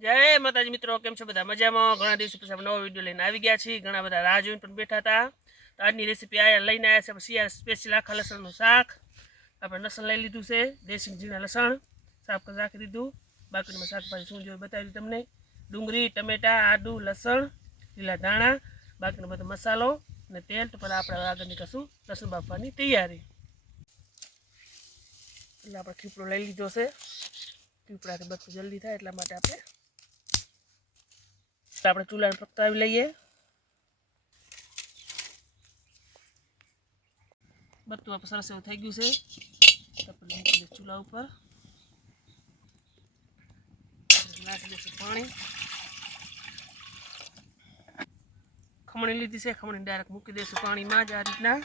જય માતાજી મિત્રો, કેમ છો બધા? મજામાં? ઘણા દિવસો પછી નવો વીડિયો લઈને આવી ગયા છીએ. ઘણા બધા રાહ જોઈને પણ બેઠા હતા. તો આજની રેસીપી આ લઈને આવ્યા છે. શિયાળ સ્પેશિયલ આખા લસણનું શાક. આપણે લસણ લઈ લીધું છે. દેશી ઝીણા લસણ સાફ કરી રાખી દીધું. બાકીનું શાકભાજી શું જોઈએ બતાવી તમને. ડુંગળી, ટમેટા, આદુ, લસણ, લીલા ધાણા, બાકીનો બધો મસાલો અને તેલ. તો પહેલાં આપણે આગળ કશું લસણ બાફવાની તૈયારી. એટલે આપણે ખીપડો લઈ લીધો છે. પીપળાથી બધું જલ્દી થાય એટલા માટે આપણે તો આપણે ચૂલાને પકતાવી લઈએ. બધું આપણે સરસ એવું થઈ ગયું છે. ચૂલા ઉપર. નાખી દઈશું પાણી. ખમણી લીધી છે ખમણી ડાયરેક્ટ મૂકી દઈશું પાણીમાં જ આ રીતના.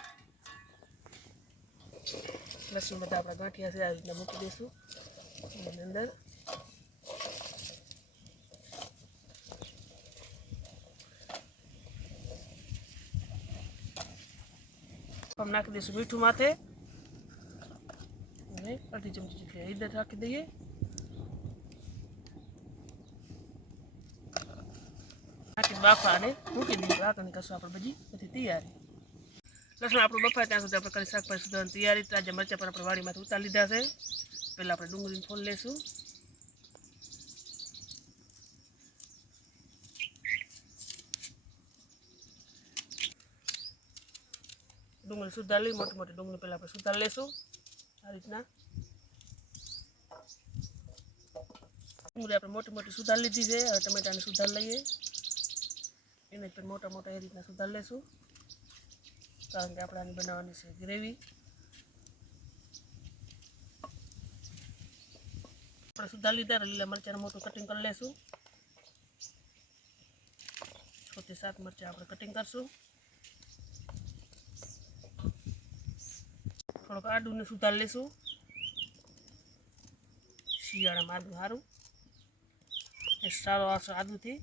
લસણ બધા આપણા ગાંઠિયા છે, આ રીતના મૂકી દઈશું. એની અંદર. આમ નાખી દઈશું મીઠું માથે. અને અડધી ચમચી જેટલી હળદર રાખી દઈએ. નાખી બાફા અને મૂકી દઈએ. આગળની કશું આપણે બધી બધી તૈયારી. લસણ આપણું બફાય ત્યાં સુધી આપણે કરી શાકભાજી સુધારવાની તૈયારી. તાજા મરચાં પણ આપણે વાડીમાંથી ઉતારી લીધા છે. પહેલાં આપણે ડુંગળીને ફોલ લેશું. ડુંગળી સુધાર લઈ, મોટી મોટી ડુંગળી પહેલાં આપણે સુધાર લઈશું આ રીતના. ડુંગળી આપણે મોટી મોટી સુધાર લીધી છે. હવે ટમેટાને સુધાર લઈએ. એને પણ મોટા મોટા એ રીતના સુધાર લઈશું કારણ કે આપણે આની બનાવવાની છે ગ્રેવી. આપણે સુધાર લીધા લીલા મરચાંનું મોટું કટિંગ કરી લઈશું છથી સાત મરચાં આપણે કટિંગ કરશું. થોડોક આદુને સુધાર લેશું. શિયાળામાં આદુ સારું એ સારો આવશે આદુથી.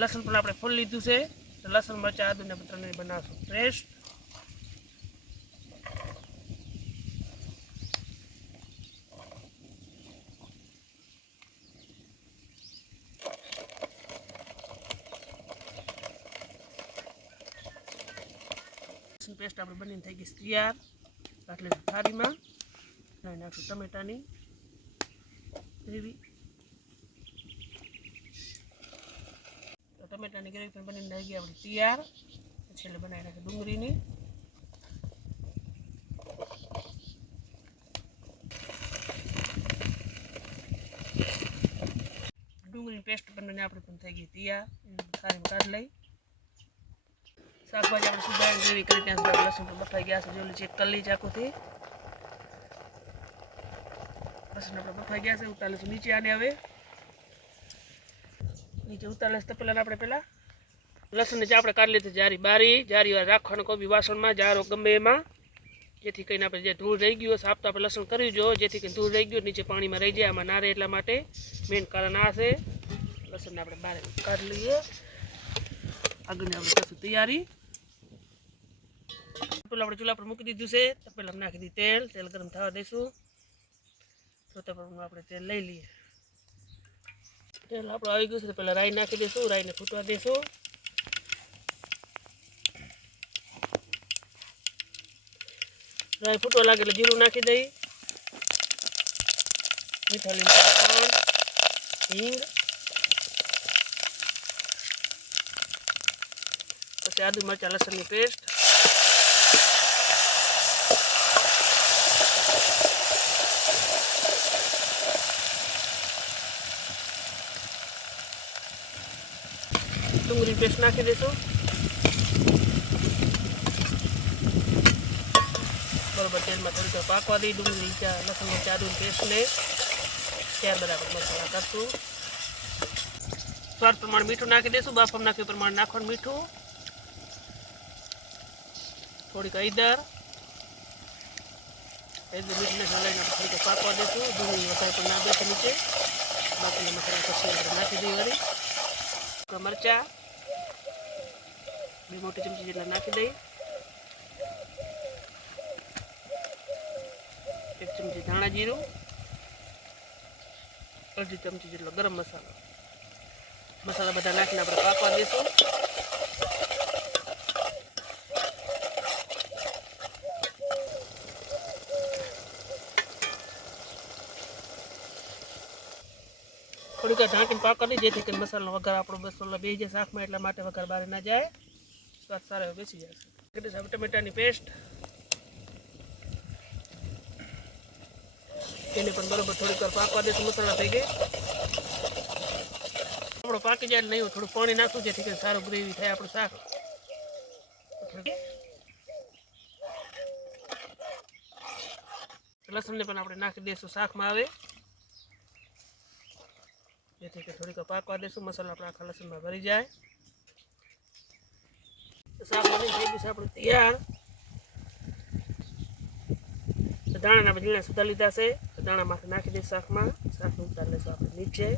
લસણ પણ આપણે ફોલ લીધું છે. લસણ, મરચાં, આદુને ત્રણે બનાવશું. પેસ્ટ પેસ્ટ આપણે બનીને થઈ ગઈ તૈયાર. એટલે થાળીમાં. નાખી નાખશું ટમેટાની ગ્રેવી. તો ટમેટાની ગ્રેવી પણ બનીને થઈ ગઈ આપણી તૈયાર. છેલ્લે બનાવી નાખી ડુંગળીની. ડુંગળીની પેસ્ટ બનાવીને આપણે પણ થઈ ગઈ તૈયાર. થાળીમાં કાઢી લઈ. શાકભાજી આપણે સુધારી ગ્રેવી કરી ત્યાં સુધી લસણ પણ બફાઈ ગયા છે. જોઈ ચેક કરી લઈ ચાકુથી. લસણ આપણે બફાઈ ગયા છે ઉતાર લઈશું નીચે આને હવે. નીચે ઉતાર લઈશ તો પહેલાં આપણે પહેલાં લસણ નીચે આપણે કાઢી લીધું જારી બારી. જારી વાર રાખવાનું કોઈ બી વાસણમાં, જારો ગમે એમાં. જેથી કરીને આપણે જે ધૂળ રહી ગયું સાફ તો આપણે લસણ કર્યું જો જેથી કરીને ધૂળ રહી ગયું, નીચે પાણીમાં રહી જાય, આમાં ના રહે એટલા માટે. મેન કારણ આ છે. લસણને આપણે બહાર કાઢી લઈએ. આગળની આપણે કરશું તૈયારી. પેલા આપણે ચૂલા પર મૂકી દીધું છે, તો પહેલાં નાખી દીધું તેલ તેલ ગરમ થવા દઈશું. તો તો આપણે તેલ લઈ લઈએ. તેલ આપણું આવી ગયું છે, તો પહેલાં રાઈ નાખી દઈશું, રાઈને ફૂટવા દઈશું. રાઈ ફૂટવા લાગે એટલે જીરું નાખી દઈ. મીઠા લીમડા હિંગ. પછી આદુ મરચાં, લસણની પેસ્ટ. ડુંગળી પેસ્ટ નાખી દઈશું બરોબર તેલમાં થોડીક પાકવા દઈ ડુંગળી ચા લસણ ચાદુની પેસ્ટને ત્યારબાદ આપણે મસાલા કરશું સ્વાદ પ્રમાણે મીઠું નાખી દઈશું બાફમ નાખ્યું પ્રમાણે નાખવાનું મીઠું થોડીક હળદર હળદર મીઠને હલાવીને થોડીક પાકવા દઈશું ડુંગળી વધારે પણ ના બેસે નીચે બાકીના મસાલા પછી આપણે નાખી દઈએ વળી મરચા બે મોટી ચમચી જેટલા નાખી દઈ એક ચમચી ધાણા જીરું, અડધી ચમચી જેટલો ગરમ મસાલો. મસાલા બધા નાખીને આપણે પાકવા દઈશું થોડીક ઢાંકીને દઈએ જેથી કરીને મસાલાનો વઘાર આપણો મસાલો બે જાય, શાકમાં એટલા માટે વઘાર બહાર ના જાય. સ્વાદ સારો બેસી જશે એટલે સાહેબ ટમેટાની પેસ્ટ એને પણ બરોબર થોડીક વાર પાકવા દઈશું મસાલા થઈ ગઈ આપણો પાકી જાય નહીં થોડું પાણી નાખવું જેથી કરીને સારું ગ્રેવી થાય આપણું શાક. લસણને પણ આપણે નાખી દઈશું શાકમાં આવે જેથી કે થોડીક પાકવા દઈશું, મસાલો આપણે આખા લસણમાં ભરી જાય. તો આપણું તૈયાર. દાણાના ઝીણા સુધા લીધા છે. તો માથે નાખી દઈશું શાકમાં. શાક ઉતારી લઈશું આપણે નીચે.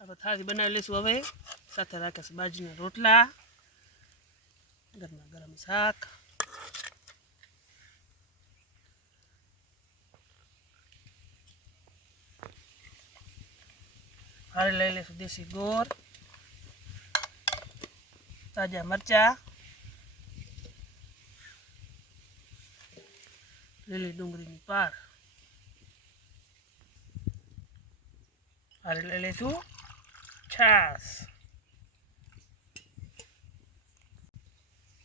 આપણે થાળી બનાવી લઈશું હવે. સાથે રાખીશું બાજરીના રોટલા. ગરમા ગરમ શાક. હારે લઈ લઈશું દેશી ગોળ, તાજા મરચા, લીલી ડુંગળીની પાર. હારે લઈ લઈશું છાસ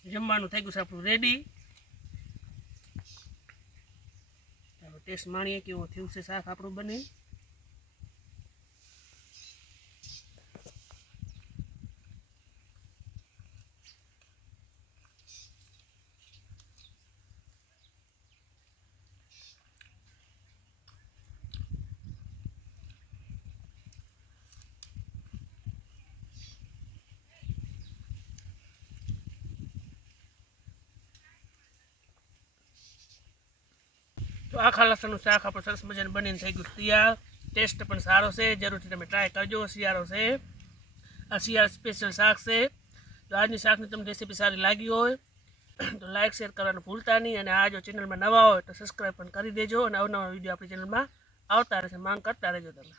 જમવાનું થઈ ગયું છે આપણું રેડી ટેસ્ટ માણીએ કેવો થયું છે શાક આપણું બની. તો આખા લસણનું શાક આપણે સરસ મજાનું બનીને થઈ ગયું. તૈયાર ટેસ્ટ પણ સારો છે. જરૂરથી તમે ટ્રાય કરજો. શિયાળો છે. આ શિયાળા સ્પેશિયલ શાક છે. તો આજની શાકની તમને રેસીપી સારી લાગી હોય, તો લાઇક શેર કરવાનું ભૂલતા નહીં અને આ જો ચેનલમાં નવા હોય તો સબસ્ક્રાઈબ પણ કરી દેજો અને અવનવા વીડિયો આપણી ચેનલમાં આવતા રહેશે. માંગ કરતા રહેજો તમે.